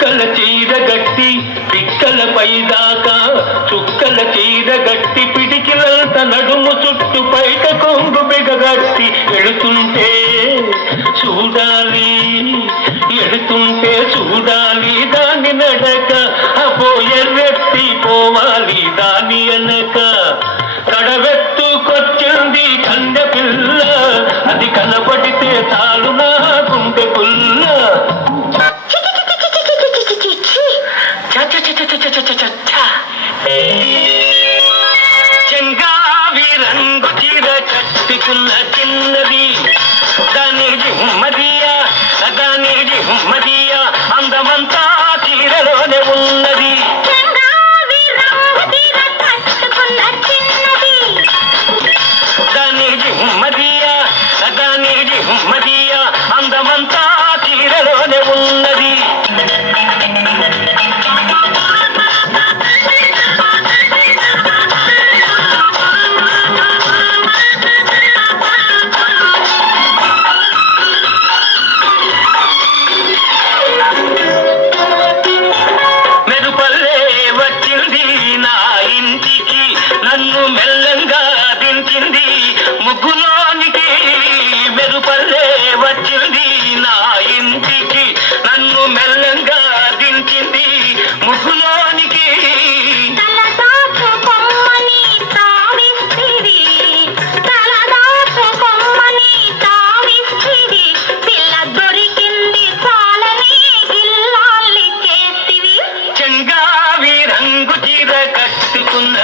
చుక్కల చీర గట్టి పిక్కల పైదాకా చుక్కల చీర గట్టి పిడికిలంత నడుము చుట్టు బయట కొంగు బిగగట్టి ఎడుతుంటే చూడాలి ఎడుతుంటే చూడాలి దాని నడక అపో ఎర్రెత్తి పోవాలి దాని అనక కడవెత్తుకొచ్చింది కన్నె పిల్ల అది కనపడితే చాలు నా గుండె పుల్ల చెంగావి రంగు చీర కట్టుకున్న చిన్నది దాని జిమ్మదియా అందమంతా చీరలోనే ఉన్నది దాని జిమ్మదియా అందమంతా చీరలోనే ఉన్నది నన్ను మెల్లంగా దించింది ముగ్గులోనికి మెరుపల్లే వచ్చింది నా ఇంటికి నన్ను మెల్లంగా దించింది ముగ్గులోనికి చెంగావి రంగు చీర కట్టుకున్న